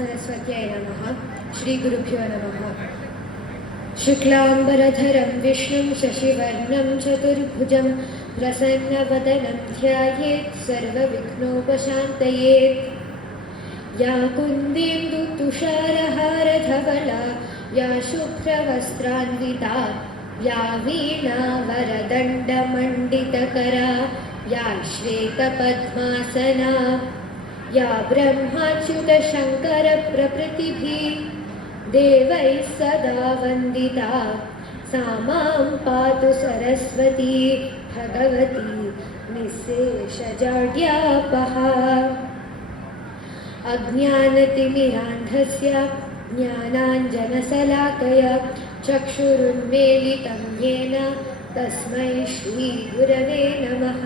सरस्वत्यै नमः। श्रीगुरुभ्यो नमः। शुक्लाम्बरधरं, विष्णुं, शशिवर्णं, चतुर्भुजं प्रसन्नवदनं ध्यायेत्, सर्वविघ्नोपशान्तयेत्। या कुन्देन्दुतुषारहारधवला या शुभ्रवस्त्रान्विता, या वीणावरदण्डमण्डितकरा, या श्वेतपद्मासना। या ब्रह्माच्युतशङ्करप्रभृतिभिः देवैः सदा वन्दिता। सा मां पातु सरस्वती भगवती निःशेषजाड्यापहा अज्ञानतिमिरान्धस्य ज्ञानाञ्जनशलाकय चक्षुरुन्मेलितं येन तस्मै श्रीगुरवे नमः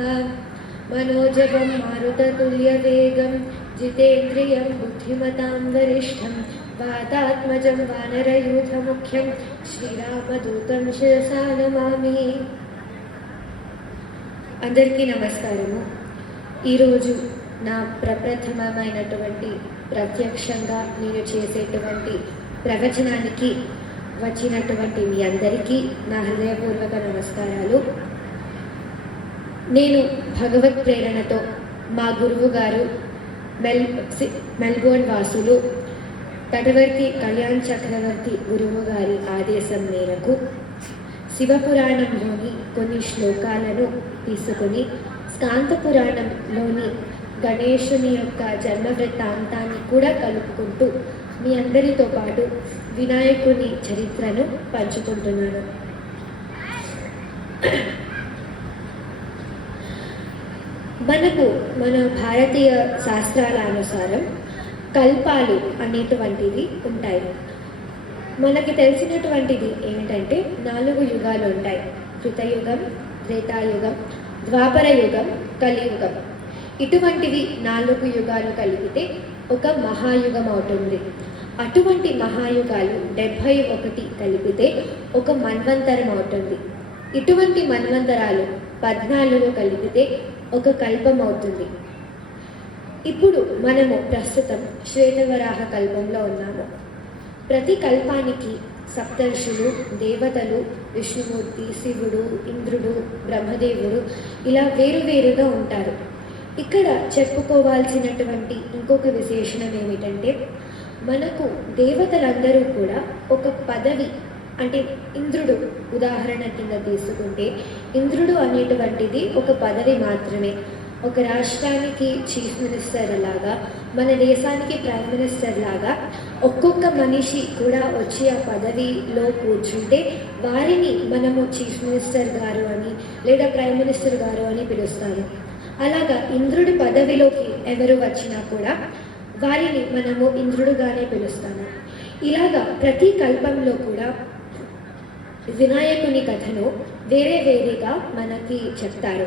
मनोजवं मारुततुल्यवेगं जितेन्द्रियं बुद्धिमतां वरिष्ठं वातात्मजं वानरयूथमुख्यं శ్రీరామదూతం శిరసా నమామి అందరికీ నమస్కారము ఈరోజు నా ప్రప్రథమమైనటువంటి ప్రత్యక్షంగా నేను చేసేటువంటి ప్రవచనానికి వచ్చినటువంటి మీ అందరికీ నా హృదయపూర్వక నమస్కారాలు నేను భగవత్ ప్రేరణతో మా గురువు గారు మెల్ మెల్బోర్న్ వాసులు తటవర్తి కళ్యాణ్ చక్రవర్తి గురువు గారి ఆదేశం మేరకు శివపురాణంలోని కొన్ని శ్లోకాలను తీసుకొని స్కాంత పురాణంలోని గణేశుని యొక్క జన్మ వృత్తాంతాన్ని కూడా కలుపుకుంటూ మీ అందరితో పాటు వినాయకుని చరిత్రను పంచుకుంటున్నాను. మనకు మన భారతీయ శాస్త్రాల అనుసారం కల్పాలు అనేటువంటివి ఉంటాయి. మనకి తెలిసినటువంటిది ఏమిటంటే నాలుగు యుగాలు ఉంటాయి. కృతయుగం త్రేతాయుగం ద్వాపర యుగం కలియుగం. ఇటువంటివి నాలుగు యుగాలు కలిపితే ఒక మహాయుగం అవుతుంది. అటువంటి మహాయుగాలు డెబ్భై ఒకటి కలిపితే ఒక మన్వంతరం అవుతుంది. ఇటువంటి మన్వంతరాలు పద్నాలుగు కలిపితే ఒక కల్పం అవుతుంది ఇప్పుడు మనము ప్రస్తుతం శ్వేతవరాహ కల్పంలో ఉన్నాము. ప్రతి కల్పానికి సప్తర్షులు దేవతలు విష్ణుమూర్తి శివుడు ఇంద్రుడు బ్రహ్మదేవుడు ఇలా వేరువేరుగా ఉంటారు. ఇక్కడ చెప్పుకోవాల్సినటువంటి ఇంకొక విశేషణం ఏమిటంటే మనకు దేవతలందరూ కూడా ఒక పదవి అంటే ఇంద్రుడు ఉదాహరణ కింద తీసుకుంటే ఇంద్రుడు అనేటువంటిది ఒక పదవి మాత్రమే. ఒక రాష్ట్రానికి చీఫ్ మినిస్టర్ లాగా మన దేశానికి ప్రైమ్ మినిస్టర్ లాగా ఒక్కొక్క మనిషి కూడా వచ్చి ఆ పదవిలో కూర్చుంటే వారిని మనము చీఫ్ మినిస్టర్ గారు అని లేదా ప్రైమ్ మినిస్టర్ గారు అని పిలుస్తాము అలాగా ఇంద్రుడి పదవిలోకి ఎవరు వచ్చినా కూడా వారిని మనము ఇంద్రుడుగానే పిలుస్తాము. ఇలాగా ప్రతి కల్పంలో కూడా వినాయకుని కథను వేరే వేరేగా మనకి చెప్తారు.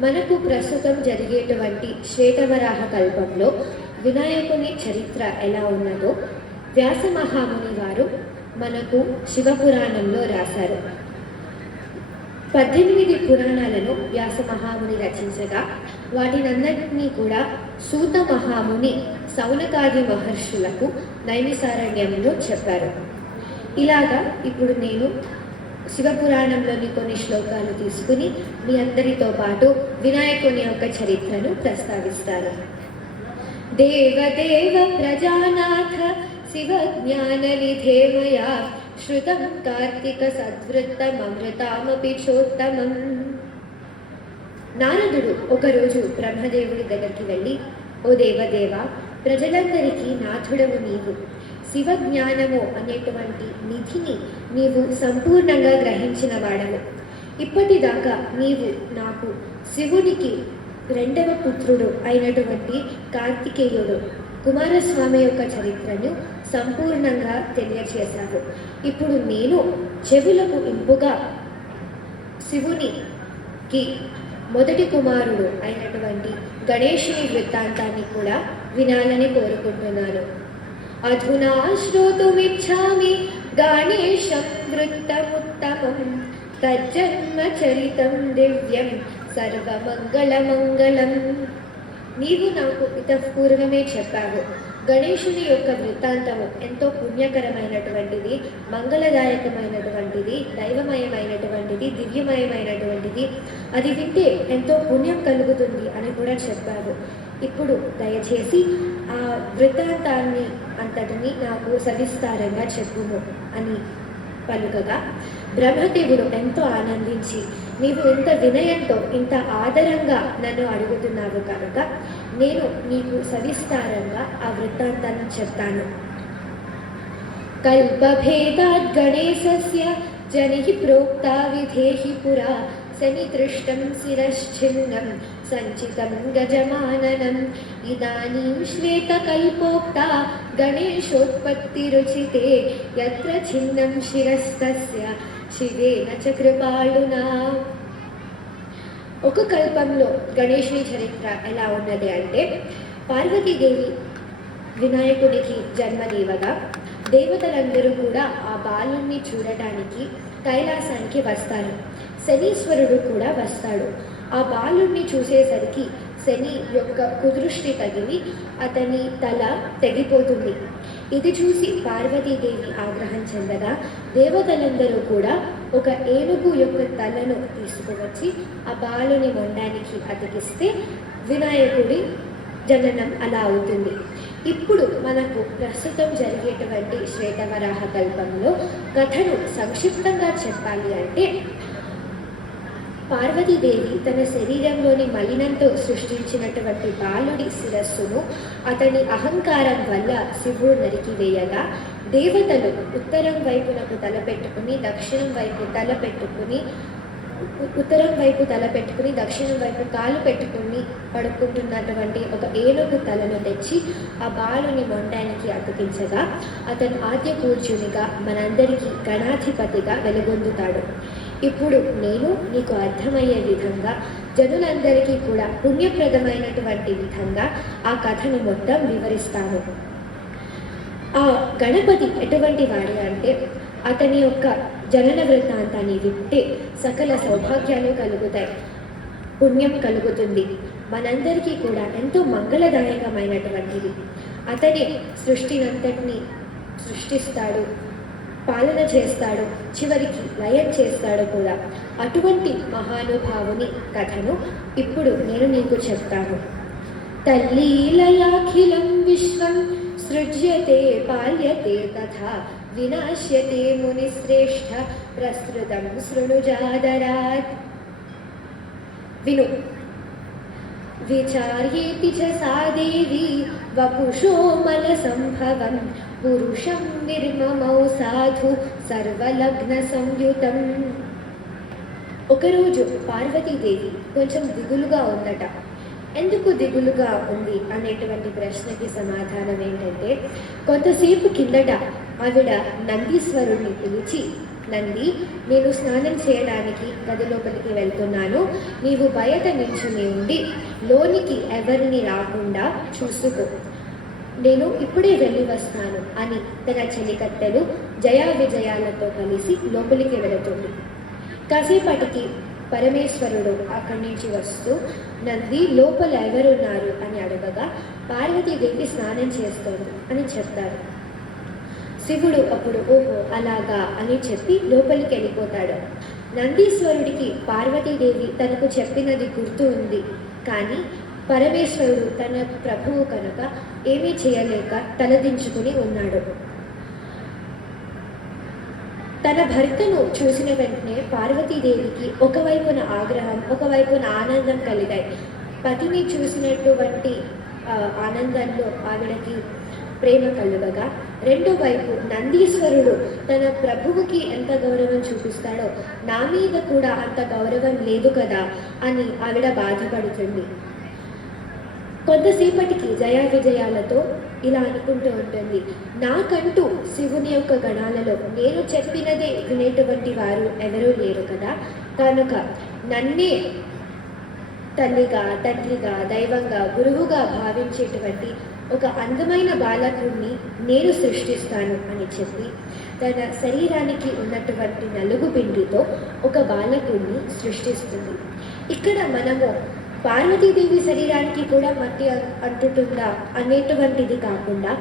మనకు ప్రస్తుతం జరిగేటువంటి శ్వేతవరాహ కల్పంలో వినాయకుని చరిత్ర ఎలా ఉన్నదో వ్యాస మహాముని వారు మనకు శివపురాణంలో రాశారు. పద్దెనిమిది పురాణాలను వ్యాస మహాముని రచించగా వాటినందరినీ కూడా సూత మహాముని సౌనకాది మహర్షులకు నైమిసారణ్యంలో చెప్పారు. ఇలాగా ఇప్పుడు నేను శివపురాణంలోని కొన్ని శ్లోకాలు తీసుకుని మీ అందరితో పాటు వినాయకుని యొక్క చరిత్రను ప్రస్తావిస్తారు. దేవదేవ ప్రజానాథ శివ జ్ఞాన నిధేమయా శృతం కార్తీక సద్వృత్తమృతామపి చోత్తమం. నారదుడు ఒకరోజు బ్రహ్మదేవుడి దగ్గరికి వెళ్ళి ఓ దేవదేవ ప్రజలందరికీ నాథుడవు నీవు. శివ జ్ఞానము అనేటువంటి నిధిని నీవు సంపూర్ణంగా గ్రహించిన వాడవు. ఇప్పటిదాకా నీవు నాకు శివునికి రెండవ పుత్రుడు అయినటువంటి కార్తికేయుడు కుమారస్వామి యొక్క చరిత్రను సంపూర్ణంగా తెలియచేశావు. ఇప్పుడు నేను చెవులకు ఇంపుగా శివునికి మొదటి కుమారుడు అయినటువంటి గణేషుని వృత్తాంతాన్ని కూడా వినాలని కోరుకుంటున్నాను. అధునా శ్రోతుమిచ్చామి గణేశం వృత్తముత్తమం తజ్జన్మ చరితం దివ్యం సర్వమంగళమంగళం నీవు నాకు ఇతపూర్వమే చెప్పావు. గణేశుని యొక్క వృత్తాంతము ఎంతో పుణ్యకరమైనటువంటిది మంగళదాయకమైనటువంటిది దైవమయమైనటువంటిది దివ్యమయమైనటువంటిది. అది వింటే ఎంతో పుణ్యం కలుగుతుంది అని కూడా చెప్పారు ఇప్పుడు దయచేసి ఆ వృత్తాంతాన్ని అంతటిని నాకు సవిస్తారంగా చెప్పుము అని పలుకగా బ్రహ్మదేవుడు ఎంతో ఆనందించి నీవు ఇంత వినయంతో ఇంత ఆదరంగా నన్ను అడుగుతున్నావు కనుక నేను నీకు సవిస్తారంగా ఆ వృత్తాంతాన్ని చెప్తాను. కల్పభేదాద్ గణేశస్య జని ప్రోక్తా విధేహి పురా సనిదృష్టం శిరశ్చిన్నం సంచితం గజమాననం ఇదానీం శ్వేతకల్పోక్తా గణేశోత్పత్తిరుచితే యత్ర చిన్నం శిరస్తస్య శివేన చ కృపాళునా ఒక కల్పంలో గణేశుని చరిత్ర ఎలా ఉన్నది అంటే పార్వతీదేవి వినాయకునికి జన్మదేవగా దేవతలందరూ కూడా ఆ బాలుణ్ణి చూడటానికి కైలాసానికి వస్తారు శనీశ్వరుడు కూడా వస్తాడు. ఆ బాలుణ్ణి చూసేసరికి శని యొక్క కుదృష్టి తగిలి అతని తల తెగిపోతుంది. ఇది చూసి పార్వతీదేవి ఆగ్రహం చెందగా దేవతలందరూ కూడా ఒక ఏనుగు యొక్క తలను తీసుకువచ్చి ఆ బాలుని మొండానికి అతికిస్తే వినాయకుడి జననం అలా అవుతుంది. ఇప్పుడు మనకు ప్రస్తుతం జరిగేటువంటి శ్వేతవరాహ కల్పంలో కథను సంక్షిప్తంగా చెప్పాలి అంటే పార్వతీదేవి తన శరీరంలోని మలినంతో సృష్టించినటువంటి బాలుడి శిరస్సును అతని అహంకారం వల్ల శివుడు నరికివేయగా దేవతలు ఉత్తరం వైపునకు తలపెట్టుకుని దక్షిణం వైపు తల పెట్టుకుని ఉత్తరం వైపు తల పెట్టుకుని దక్షిణం వైపు కాలు పెట్టుకుని పడుకుంటున్నటువంటి ఒక ఏనుగు తలను తెచ్చి ఆ బాలుని మొండానికి అతికించగా అతను ఆద్య పూజ్యునిగా మనందరికీ గణాధిపతిగా వెలుగొందుతాడు. ఇప్పుడు నేను నీకు అర్థమయ్యే విధంగా జనులందరికీ కూడా పుణ్యప్రదమైనటువంటి విధంగా ఆ కథను మొత్తం వివరిస్తాను. ఆ గణపతి ఎటువంటి వాడు అంటే అతని యొక్క జనన వృత్తాంతాన్ని వింటే సకల సౌభాగ్యాలు కలుగుతాయి. పుణ్యం కలుగుతుంది. మనందరికీ కూడా ఎంతో మంగళదాయకమైనటువంటిది. అతనే సృష్టినంతటిని సృష్టిస్తాడు పాలన చేస్తాడు చివరికి లయం చేస్తాడు కూడా. అటువంటి మహానుభావుని కథను ఇప్పుడు నేను నీకు చెప్తాను. తల్లీలయాఖిలం విశ్వం సృజ్యతే పాల్యతే తథా వినాశ్యతే మునిశ్రేష్ఠ ప్రసృతం శృణుజాదరాత్ విను విచార్యేతి చ సా దేవి వపుషోమల సంభవం పురుషం నిర్మమౌ సాధు సర్వలగ్న సంయుతం ఒకరోజు పార్వతీదేవి కొంచెం దిగులుగా ఉందట. ఎందుకు దిగులుగా ఉంది అనేటువంటి ప్రశ్నకి సమాధానం ఏంటంటే కొంతసేపు కిందట ఆవిడ నందీశ్వరుణ్ణి పిలిచి నంది నేను స్నానం చేయడానికి గది లోపలికి వెళ్తున్నాను. నీవు బయట నిల్చుని ఉండి లోనికి ఎవరిని రాకుండా చూసుకో. నేను ఇప్పుడే వెళ్ళి వస్తాను అని తన చెలికత్తెలు జయా విజయాలతో కలిసి లోపలికి వెళుతుంది. కాసేపటికి పరమేశ్వరుడు అక్కడి నుంచి వస్తూ నంది లోపల ఎవరున్నారు? అని అడగగా పార్వతీదేవి స్నానం చేస్తోంది అని చెప్తారు శివుడు అప్పుడు ఓహో అలాగా అని చెప్పి లోపలికి వెళ్ళిపోతాడు. నందీశ్వరుడికి పార్వతీదేవి తనకు చెప్పినది గుర్తు ఉంది. కానీ పరమేశ్వరుడు తన ప్రభువు కనుక ఏమీ చేయలేక తలదించుకుని ఉన్నాడు. తన భర్తను చూసిన వెంటనే పార్వతీదేవికి ఒకవైపున ఆగ్రహం ఒకవైపున ఆనందం కలిగాయి. పతిని చూసినటువంటి ఆనందంలో ఆవిడకి ప్రేమ కలుగగా రెండో వైపు నందీశ్వరుడు తన ప్రభువుకి ఎంత గౌరవం చూపిస్తాడో నా మీద కూడా అంత గౌరవం లేదు కదా అని ఆవిడ బాధపడుతుంది. కొంతసేపటికి జయా విజయాలతో ఇలా అనుకుంటూ ఉంటుంది. నాకంటూ శివుని యొక్క గణాలలో నేను చెప్పినదే వినేటువంటి వారు ఎవరూ లేరు కదా. కనుక నన్నే తల్లిగా తండ్రిగా దైవంగా గురువుగా భావించేటువంటి ఒక అందమైన బాలకుడిని నేను సృష్టిస్తాను అని చెప్పి తన శరీరానికి ఉన్నటువంటి నలుగు పిండితో ఒక బాలకుడిని సృష్టిస్తుంది. ఇక్కడ మనము పార్వతీదేవి శరీరానికి కూడా మట్టి అం- అంటుతుందా అనేటువంటిది కాకుండా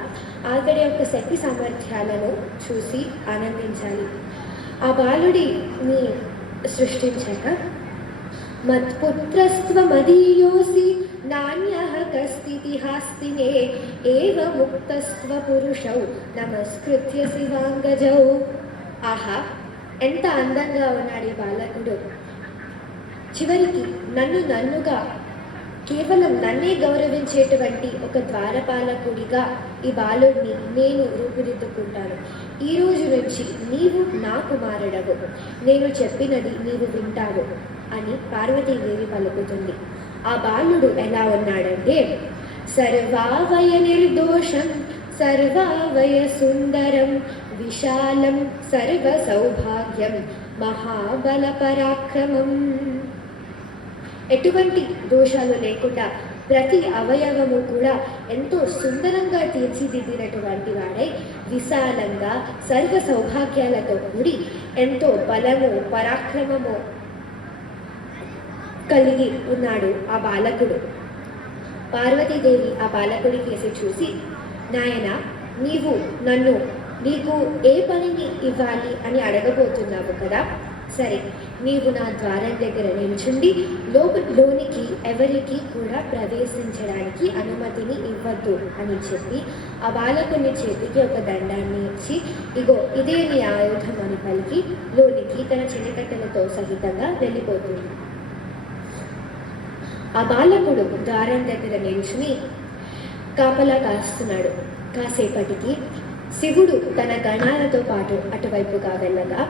ఆవిడ యొక్క శక్తి సామర్థ్యాలను చూసి ఆనందించాలి. ఆ బాలుడిని సృష్టించాక మత్పుత్రస్వ మదీయోసి కస్తితిహాస్తినే ఏవ ముక్తస్త్వ పురుషౌ నమస్కృత్య శివాంగజౌ ఆహా ఎంత అందంగా ఉన్నాడు ఈ బాలకుడు. చివరికి నన్ను నన్నుగా కేవలం నన్నే గౌరవించేటువంటి ఒక ద్వారపాలకుడిగా ఈ బాలుడిని నేను రూపుదిద్దుకుంటాను. ఈ రోజు నుంచి నీవు నా కుమారుడవు. నేను చెప్పినది నీవు వింటావు అని పార్వతీదేవి పలుకుతుంది. ఆ బాలుడు ఎలా ఉన్నాడంటే సర్వావయ నిర్దోషం సర్వావయ సుందరం విశాలం సర్వ సౌభాగ్యం మహాబల పరాక్రమం ఎటువంటి దోషాలు లేకుండా ప్రతి అవయవము కూడా ఎంతో సుందరంగా తీర్చిదిద్దినటువంటి వాడై విశాలంగా సర్వ సౌభాగ్యాలతో కూడి ఎంతో బలము పరాక్రమము కలిగి ఉన్నాడు ఆ బాలకుడు. పార్వతీదేవి ఆ బాలకుడి కేసి చూసి నాయన నీవు నన్ను నీకు ఏ పనిని ఇవ్వాలి అని అడగబోతున్నావు కదా? సరే నీవు నా ద్వారం దగ్గర నిల్చుండి లోప లోనికి ఎవరికి కూడా ప్రవేశించడానికి అనుమతిని ఇవ్వద్దు అని చెప్పి ఆ బాలకుని చేతికి ఒక దండాన్ని ఇచ్చి ఇగో ఇదే నీ ఆయుధం అని పలికి లోనికి తన చిన్నకట్టెలతో సహితంగా వెళ్ళిపోతుంది. ఆ బాలకుడు ద్వారం దగ్గర నిల్చుని కాపలా కాస్తున్నాడు. కాసేపటికి శివుడు తన గణాలతో పాటు అటువైపుగా వెళ్ళగా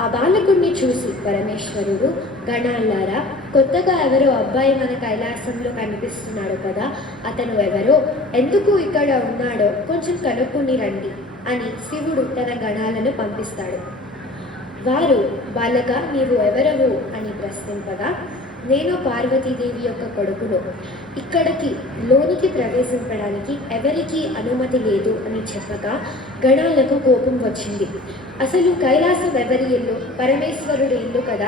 ఆ బాలకుడిని చూసి పరమేశ్వరుడు గణాలారా కొత్తగా ఎవరో అబ్బాయి మన కైలాసంలో కనిపిస్తున్నాడు కదా అతను ఎవరో ఎందుకు ఇక్కడ ఉన్నాడో కొంచెం కనుక్కుని రండి అని శివుడు తన గణాలను పంపిస్తాడు. వారు బాలక నీవు ఎవరవు? అని ప్రశ్నింపగా నేను పార్వతీదేవి యొక్క కొడుకును. ఇక్కడికి లోనికి ప్రవేశించడానికి ఎవరికీ అనుమతి లేదు అని చెప్పగా గణాలకు కోపం వచ్చింది. అసలు కైలాసం ఎవరి ఇల్లు? పరమేశ్వరుడి ఇల్లు కదా.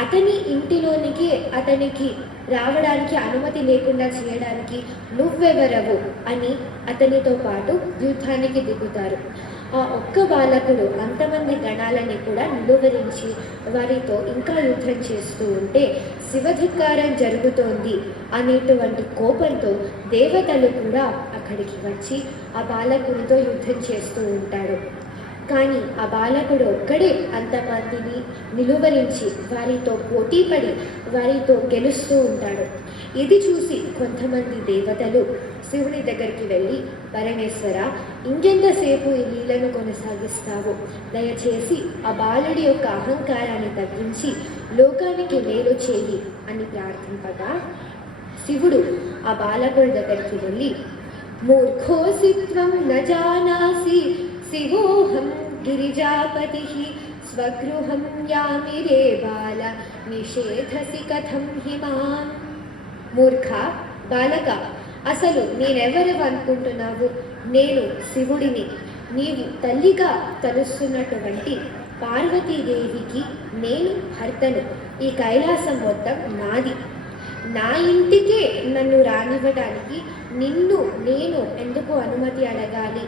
అతని ఇంటిలోనికి అతనికి రావడానికి అనుమతి లేకుండా చేయడానికి నువ్వెవరవు అని అతనితో పాటు యుద్ధానికి దిగుతారు. ఆ ఒక్క బాలకుడు అంతమంది గణాలని కూడా నిలువరించి వారితో ఇంకా యుద్ధం చేస్తూ ఉంటే శివధికారం జరుగుతోంది అనేటువంటి కోపంతో దేవతలు కూడా అక్కడికి వచ్చి ఆ బాలకుడితో యుద్ధం చేస్తూ ఉంటాడు కానీ ఆ బాలకుడు ఒక్కడే అంతమందిని నిలువరించి వారితో పోటీపడి వారితో గెలుస్తూ ఉంటాడు. ఇది చూసి కొంతమంది దేవతలు శివుని దగ్గరికి వెళ్ళి పరమేశ్వర ఇంకెంతసేపు ఈ లీలను కొనసాగిస్తావు? దయచేసి ఆ బాలుడి యొక్క అహంకారాన్ని తగ్గించి లోకానికి మేలు చేయి అని ప్రార్థింపగా శివుడు ఆ బాలకుడి దగ్గరికి వెళ్ళి మూర్ఖోసిత్వం నజానాసి న జానాసి శివోహం గిరిజాపతి స్వగృహం యామి రే బాల నిషేధసి కథం హిమాం మూర్ఖ బాలక అసలు నేనెవరు అనుకుంటున్నావు? నేను శివుడిని నీవు తల్లిగా తలుస్తున్నటువంటి పార్వతీదేవికి నేను భర్తను. ఈ కైలాసం మొత్తం నాది. నా ఇంటికే నన్ను రానివ్వడానికి నిన్ను నేను ఎందుకు అనుమతి అడగాలి?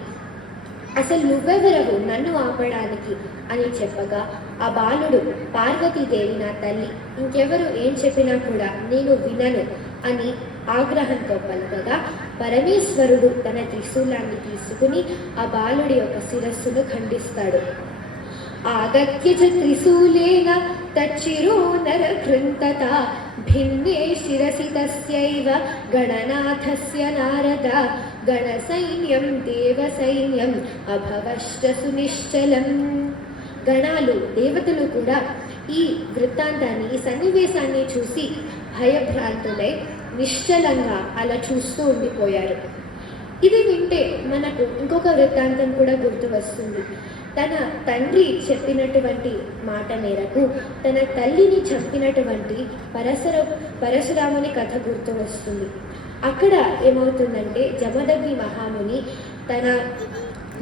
అసలు నువ్వెవరవు? నన్ను ఆపడానికి అని చెప్పగా ఆ బాలుడు పార్వతీదేవి నా తల్లి. ఇంకెవరు ఏం చెప్పినా కూడా నేను వినను అని ఆగ్రహంతో పలుకగా పరమేశ్వరుడు తన త్రిశూలాన్ని తీసుకుని ఆ బాలుడి యొక్క శిరస్సును ఖండిస్తాడు. ఆగత్య చ త్రిశూలేన తచ్చిరో నరకృంతత భిన్నే శిరసి తస్యైవ గణనాథస్య నారద గణసైన్యం దేవసైన్యం అభవశ్చ సునిశ్చలం. గణాలు దేవతలు కూడా ఈ వృత్తాంతాన్ని ఈ సన్నివేశాన్ని చూసి భయభ్రాంతులై నిశ్చలంగా అలా చూస్తూ ఉండిపోయారు. ఇది వింటే మనకు ఇంకొక వృత్తాంతం కూడా గుర్తు వస్తుంది. తన తండ్రి చెప్పినటువంటి మాట మేరకు తన తల్లిని చంపినటువంటి పరశుర పరశురాముని కథ గుర్తు వస్తుంది. అక్కడ ఏమవుతుందంటే జమదగ్ని మహాముని తన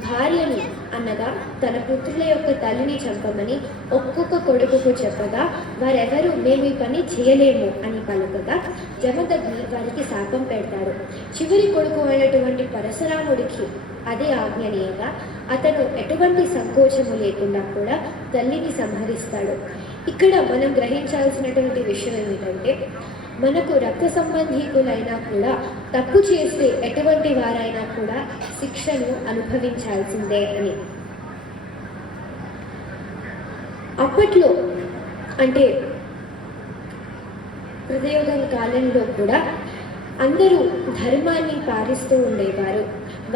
భార్యని అనగా తన పుత్రుల యొక్క తల్లిని చంపమని ఒక్కొక్క కొడుకుకు చెప్పగా వారెవరు మేము ఈ పని చేయలేము అని పలుకగా జమదగ్ని వారికి శాపం పెడతాడు. చివరి కొడుకు అయినటువంటి పరశురాముడికి అదే ఆజ్ఞనీయంగా అతను ఎటువంటి సంకోచము లేకుండా కూడా తల్లిని సంహరిస్తాడు. ఇక్కడ మనం గ్రహించాల్సినటువంటి విషయం ఏమిటంటే మనకు రక్త సంబంధీకులైనా కూడా తప్పు చేస్తే ఎటువంటి వారైనా కూడా శిక్షను అనుభవించాల్సిందే అని. అప్పట్లో అంటే హృదయోగం కాలంలో కూడా అందరూ ధర్మాన్ని పాలిస్తూ ఉండేవారు.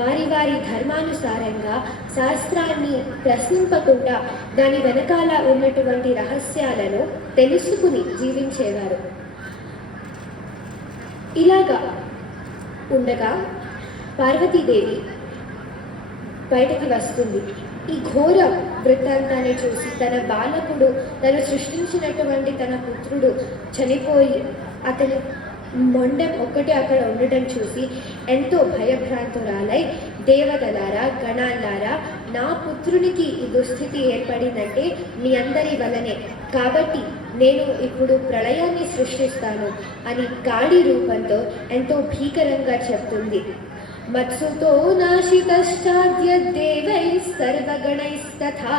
వారి వారి ధర్మానుసారంగా శాస్త్రాన్ని ప్రశ్నింపకుండా దాని వెనకాల ఉన్నటువంటి రహస్యాలను తెలుసుకుని జీవించేవారు. ఇలాగా ఉండగా పార్వతీదేవి బయటకి వస్తుంది. ఈ ఘోర వృత్తాంతాన్ని చూసి తన బాలకుడు తను సృష్టించినటువంటి తన పుత్రుడు చనిపోయి అతని మొండెం ఒక్కటి అక్కడ ఉండటం చూసి ఎంతో భయభ్రాంతురాలై దేవతలారా గణాలారా నా పుత్రునికి ఈ దుస్థితి ఏర్పడిందంటే మీ అందరి వలనే కాబట్టి నేను ఇప్పుడు ప్రళయాన్ని సృష్టిస్తాను అని కాళీ రూపంతో ఎంతో భీకరంగా చెప్తుంది. మత్సుతో నాశితశ్చాద్య దేవై సర్వగణైస్తథా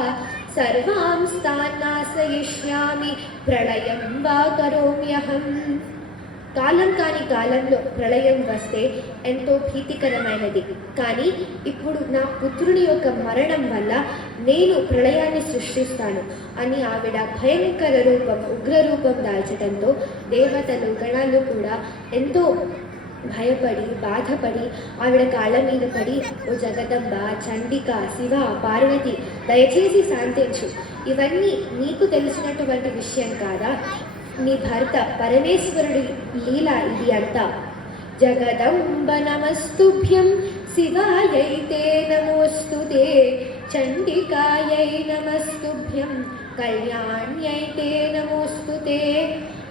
సర్వాం స్థానాశయిష్యామి ప్రళయం వా కరోమ్యహం. కాలం కాని కాలంలో ప్రళయం వస్తే ఎంతో భీతికరమైనది. కానీ ఇప్పుడు నా పుత్రుని యొక్క మరణం వల్ల నేను ప్రళయాన్ని సృష్టిస్తాను అని ఆవిడ భయంకర రూపం ఉగ్ర రూపం దాల్చడంతో దేవతలు గణాలు కూడా ఎంతో భయపడి బాధపడి ఆవిడ కాళ్ళ మీద పడి ఓ జగదంబ చండిక శివ పార్వతి దయచేసి శాంతించు. ఇవన్నీ నీకు తెలిసినటువంటి విషయం కాదా? నీ భర్త పరమేశ్వరుడి లీల ఇది అంతా. జగదంబ నమస్తుభ్యం శివాయైతే నమోస్తుతే చండికాయై నమస్తుభ్యం కళ్యాణ్యైతే నమోస్తుతే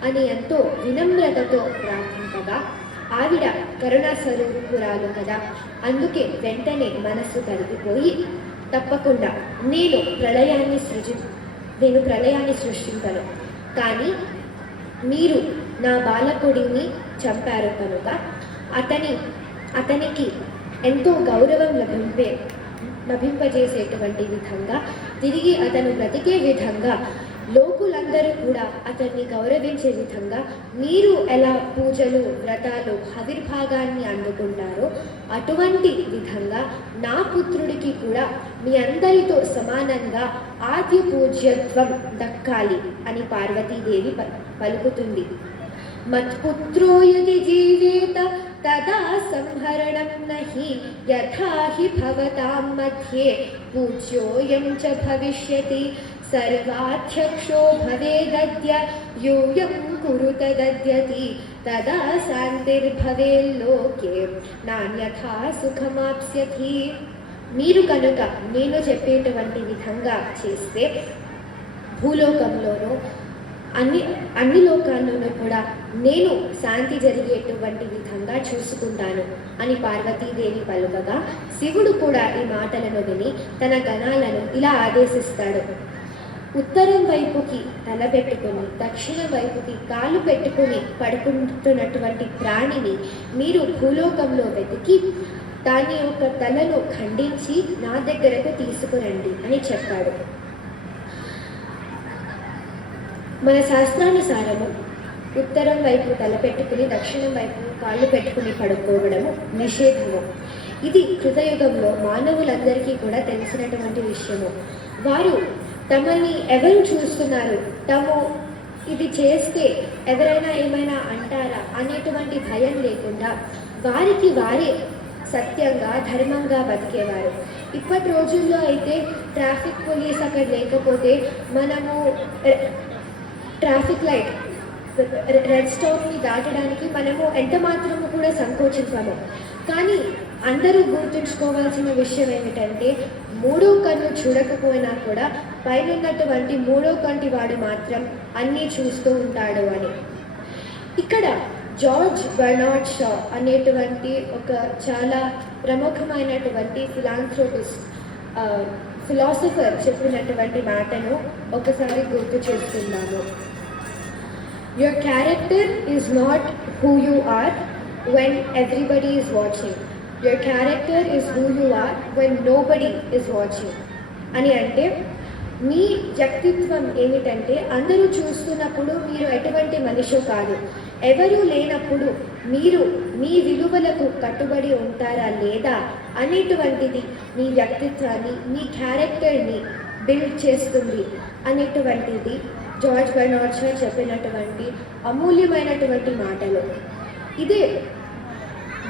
అని ఎంతో వినమ్రతతో ప్రార్థింపగా ఆవిడ కరుణా స్వరూపురాలు కదా. అందుకే వెంటనే మనస్సు కరిగిపోయి తప్పకుండా నేను ప్రళయాన్ని సృజి నేను ప్రళయాన్ని సృష్టించను కానీ మీరు నా బాలకుడిని చంపారు కనుక అతని అతనికి ఎంతో గౌరవం లభింపే లభింపజేసేటువంటి విధంగా తిరిగి అతను బ్రతికే విధంగా లోకులందరూ కూడా అతన్ని గౌరవించే విధంగా మీరు ఎలా పూజలు వ్రతాలు హవిర్భాగాన్ని అందుకుంటారో అటువంటి విధంగా నా పుత్రుడికి కూడా మీ అందరితో సమానంగా ఆద్య పూజ్యత్వం దక్కాలి అని పార్వతీదేవి పలుకుతుంది. మత్పుత్రో యది జీవేత తదా సంహరణం నహి యథా హి భవతాం మధ్యే పూజ్యోయం చ భవిష్యతి. సర్వాధ్యక్షో భవేదద్య యూయం కురుత దద్యతి తదా శాంతిర్భవేల్లోకే నాణ్యథా సుఖమాప్స్యతి మీరు కనుక నేను చెప్పేటువంటి విధంగా చేస్తే భూలోకంలోనూ అన్ని అన్ని లోకాల్లోనూ కూడా నేను శాంతి జరిగేటువంటి విధంగా చూసుకుంటాను అని పార్వతీదేవి పలుకగా శివుడు కూడా ఈ మాటలను విని తన గణాలను ఇలా ఆదేశిస్తాడు. ఉత్తరం వైపుకి తల పెట్టుకొని దక్షిణ వైపుకి కాలు పెట్టుకొని పడుకుంటున్నటువంటి ప్రాణిని మీరు భూలోకంలో వెతికి దాని యొక్క తలను ఖండించి నా దగ్గరకు తీసుకురండి అని చెప్పాడు. మన శాస్త్రానుసారము ఉత్తరం వైపు తల పెట్టుకుని దక్షిణం వైపు కాళ్ళు పెట్టుకుని పడుకోవడము నిషేధము. ఇది కృతయుగంలో మానవులందరికీ కూడా తెలిసినటువంటి విషయము. వారు తమని ఎవరు చూస్తున్నారు? తాము ఇది చేస్తే ఎవరైనా ఏమైనా అంటారా? అనేటువంటి భయం లేకుండా వారికి వారే సత్యంగా ధర్మంగా బతికేవారు. ఇప్పటి రోజుల్లో అయితే ట్రాఫిక్ పోలీస్ అక్కడ లేకపోతే మనము ట్రాఫిక్ లైట్ రెడ్ స్టోన్ని దాటడానికి మనము ఎంత మాత్రము కూడా సంకోచించాము. కానీ అందరూ గుర్తుంచుకోవాల్సిన విషయం ఏమిటంటే మూడో కన్ను చూడకపోయినా కూడా పైనన్నటువంటి మూడో కంటి వాడు మాత్రం అన్నీ చూస్తూ ఉంటాడు అని. ఇక్కడ జార్జ్ బర్నార్డ్ షా అనేటువంటి ఒక చాలా ప్రముఖమైనటువంటి ఫిలాంథ్రోపిస్ట్ ఫిలాసఫర్ చెప్పినటువంటి మాటను ఒకసారి గుర్తు చేసుకుందాము. Your character is not who you are when everybody is watching your character is who you are when nobody is watching అని అంటే మీ వ్యక్తిత్వం ఏమిటంటే అందరూ చూస్తున్నప్పుడు మీరు ఎటువంటి మనిషి కాదు. ఎవరూ లేనప్పుడు మీరు మీ విలువలకు కట్టుబడి ఉంటారా లేదా అనేటువంటిది మీ వ్యక్తిత్వాన్ని మీ క్యారెక్టర్ని బిల్డ్ చేస్తుంది అనేటువంటిది జార్జ్ బెర్నాడ్ షా చెప్పినటువంటి అమూల్యమైనటువంటి మాటలు. ఇదే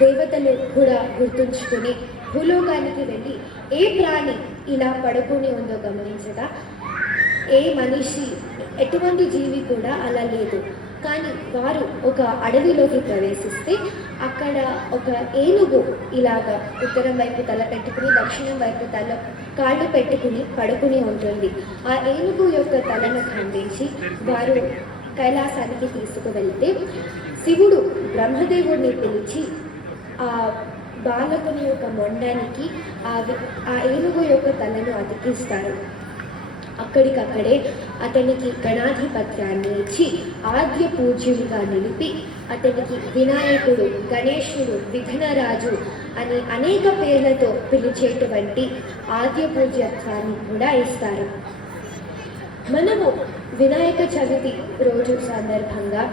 దేవతలు కూడా గుర్తుంచుకుని భూలోకానికి వెళ్ళి ఏ ప్రాణి ఇలా పడుకొని ఉందో గమనించగా ఏ మనిషి ఎటువంటి జీవి కూడా అలా లేదు. కానీ వారు ఒక అడవిలోకి ప్రవేశిస్తే అక్కడ ఒక ఏనుగు ఇలాగ ఉత్తరం వైపు తల పెట్టుకుని దక్షిణం వైపు తల కాళ్ళు పెట్టుకుని పడుకుని ఉంటుంది. ఆ ఏనుగు యొక్క తలను ఖండించి వారు కైలాసానికి తీసుకువెళ్తే శివుడు బ్రహ్మదేవుడిని పిలిచి ఆ బాలకుని యొక్క మొండానికి ఆ ఆ ఏనుగు యొక్క తలను అతికిస్తారు. అక్కడికక్కడే అతనికి గణాధిపత్యాన్ని ఇచ్చి ఆద్య పూజ్యుడిగా నిలిపి అతనికి వినాయకుడు గణేశుడు విఘ్నరాజు అని అనేక పేర్లతో పిలిచేటువంటి ఆద్య పూజ్యత్వాన్ని కూడా ఇస్తారు. మనము వినాయక చవితి రోజు సందర్భంగా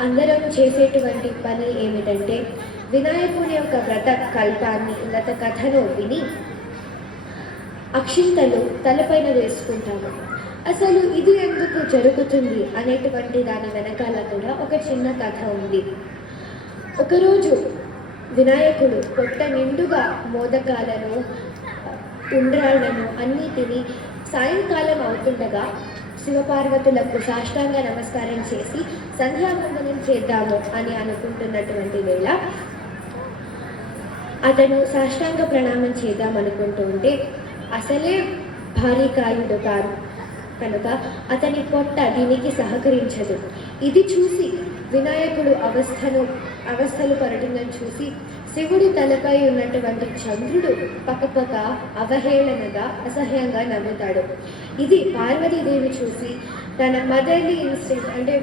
అందరం చేసేటువంటి పని ఏమిటంటే వినాయకుని యొక్క వ్రత కల్పాన్ని వ్రత కథను విని అక్షింతలు తలపైన వేసుకుంటాము అసలు ఇది ఎందుకు జరుగుతుంది అనేటువంటి దాని వెనకాల కూడా ఒక చిన్న కథ ఉంది. ఒకరోజు వినాయకుడు పొట్ట నిండుగా మోదకాలను ఉండ్రాళ్ళను అన్నీ తిని సాయంకాలం అవుతుండగా శివపార్వతులకు సాష్టాంగ నమస్కారం చేసి సంధ్యావందనం చేద్దాము అని అనుకుంటున్నటువంటి వేళ అతను సాష్టాంగ ప్రణామం చేద్దాం అనుకుంటూ ఉంటే అసలే భారీ కాయుడు కాదు కనుక అతని పొట్ట దీనికి సహకరించదు. ఇది చూసి వినాయకుడు అవస్థను అవస్థలు పడుతుందని చూసి శివుడి తలపై ఉన్నటువంటి చంద్రుడు పక్కపక్క అవహేళనగా అసహ్యంగా నవ్వుతాడు. ఇది పార్వతీదేవి చూసి తన మదర్లీ ఇన్స్టింక్ట్ అంటే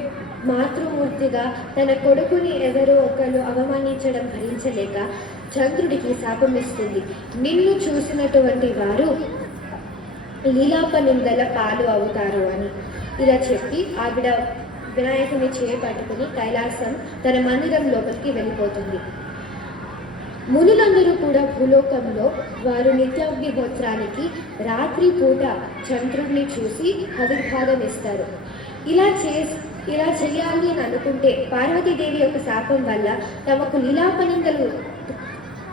మాతృమూర్తిగా తన కొడుకుని ఎవరో ఒకరు అవమానించడం భరించలేక చంద్రుడికి శాపమిస్తుంది. నిన్ను చూసినటువంటి వారు లీలాప నిందల పాలు అవుతారు అని. ఇలా చెప్పి ఆవిడ వినాయకుని చేపట్టుకుని కైలాసం తన మందిరం లోపలికి వెళ్ళిపోతుంది. మునులందరూ కూడా భూలోకంలో వారు నిత్యాగ్నిహోత్రానికి రాత్రి పూట చంద్రుడిని చూసి హవిర్భాగం ఇస్తారు. ఇలా చే ఇలా చేయాలి అని అనుకుంటే పార్వతీదేవి యొక్క శాపం వల్ల తమకు లీలాపనిందలు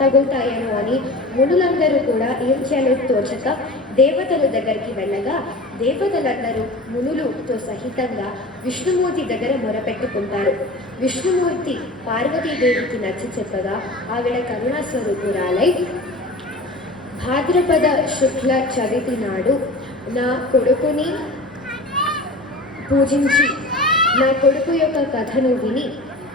తగులుతాయేమో అని మునులందరూ కూడా ఏం చేయాలో తోచక దేవతల దగ్గరికి వెళ్ళగా దేవతలందరూ మునులతో సహితంగా విష్ణుమూర్తి దగ్గర మొరపెట్టుకుంటారు. విష్ణుమూర్తి పార్వతీదేవికి నచ్చి చెప్పగా ఆవిడ కరుణా స్వరూపురాలై భాద్రపద శుక్ల చవితి నాడు నా కొడుకుని పూజించి నా కొడుకు యొక్క కథను విని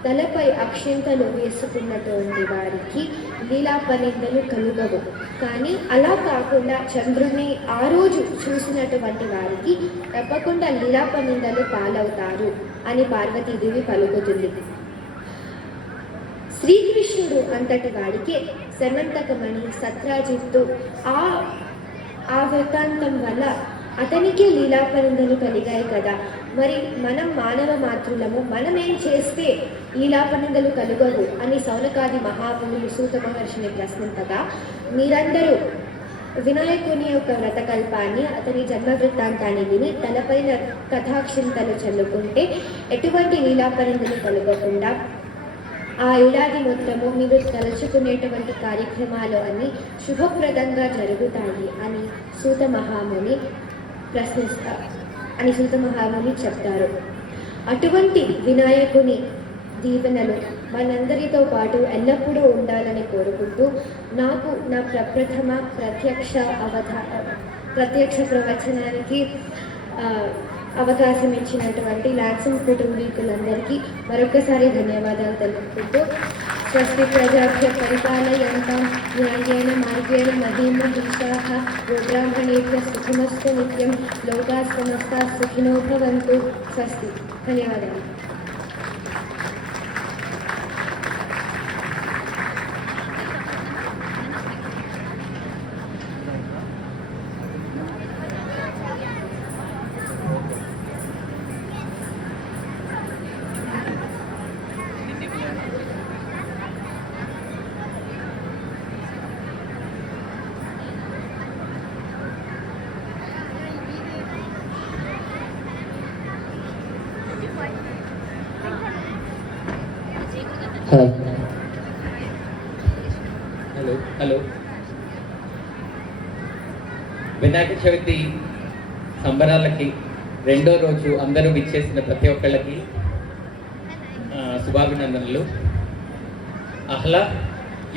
తలపై అక్షింతలు వేసుకున్నటువంటి వారికి లీలాపనిందలు కలుగవు. కానీ అలా కాకుండా చంద్రుని ఆ రోజు చూసినటువంటి వారికి తప్పకుండా లీలాపనిందలు పాలవుతారు అని పార్వతీదేవి పలుకుతుంది. శ్రీకృష్ణుడు అంతటి వాడికే సమంతకమణి సత్రాజిత్తు ఆ ఆ వృత్తాంతం వల్ల అతనికే లీలాపనిందలు కలిగాయి కదా. మరి మనం మానవ మాతృలము మనమేం చేస్తే లీలాపనిందలు కలుగవు అని సౌనకాది మహామునులు సూత మహర్షిని ప్రశ్నింపగా మీరందరూ వినాయకుని యొక్క వ్రతకల్పాన్ని అతని జన్మ వృత్తాంతాన్ని విని తలపైన కథాక్షింతలు చల్లుకుంటే ఎటువంటి లీలాపనిందలు కలగకుండా ఆ ఏడాది మొత్తము మీరు తలుచుకునేటువంటి కార్యక్రమాలు అన్నీ శుభప్రదంగా జరుగుతాయి అని సూత మహాముని ప్రశ్నిస్తా అని సుత మహాముని చెప్తారు. అటువంటి వినాయకుని దీవెనలు మనందరితో పాటు ఎల్లప్పుడూ ఉండాలని కోరుకుంటూ నాకు నా ప్రప్రథమ ప్రత్యక్ష అవధా ప్రత్యక్ష ప్రవచనానికి అవకాశం ఇచ్చినటువంటి లాక్సం కుటుంబీకులందరికీ మరొకసారి ధన్యవాదాలు తెలుపుతూ స్వస్తి ప్రజాభ్య పరిపాలయంతం న్యాయేన మార్గేణ మహిమ హింసాః రుద్రాంగణేభ్య సుఖమస్త నిత్యం లోకా సమస్త సుఖినోభవంతు స్వస్తి. ధన్యవాదాలు. వినాయక చవితి సంబరాలకి రెండో రోజు అందరూ విచ్చేసిన ప్రతి ఒక్కళ్ళకి శుభాభినందనలు. అహ్లా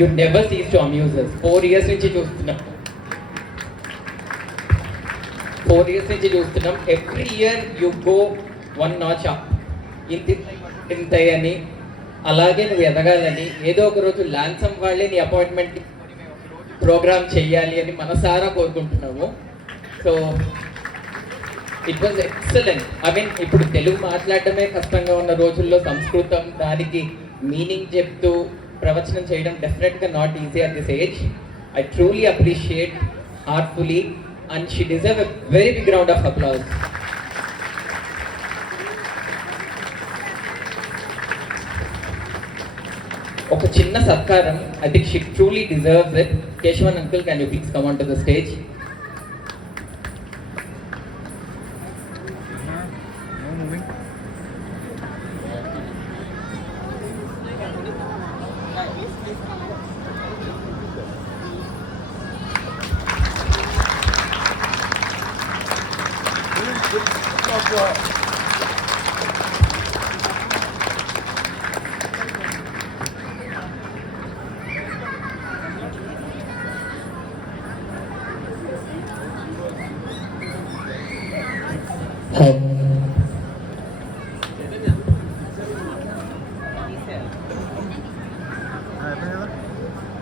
you never cease to amuse us four years నుంచి చూస్తున్నాం. ఫోర్ ఇయర్స్ నుంచి చూస్తున్నాం. Every year you go one notch up ఇంత ఇంత అలాగే నువ్వు ఎదగాలని ఏదో ఒక రోజు లాన్సమ్ వాళ్ళే నీ అపాయింట్మెంట్ ప్రోగ్రామ్ చేయాలి అని మనసారా కోరుకుంటున్నాము. So it was excellent I mean ఇప్పుడు తెలుగు మాట్లాడటమే కష్టంగా ఉన్న రోజుల్లో సంస్కృతం దానికి మీనింగ్ చెప్తూ ప్రవచనం చేయడం డెఫినెట్గా not easy at this age I truly appreciate heartfully and she deserve a very big round of applause ఒక చిన్న సత్కారం. I think she truly deserves it Keshavan uncle can you please come on to the stage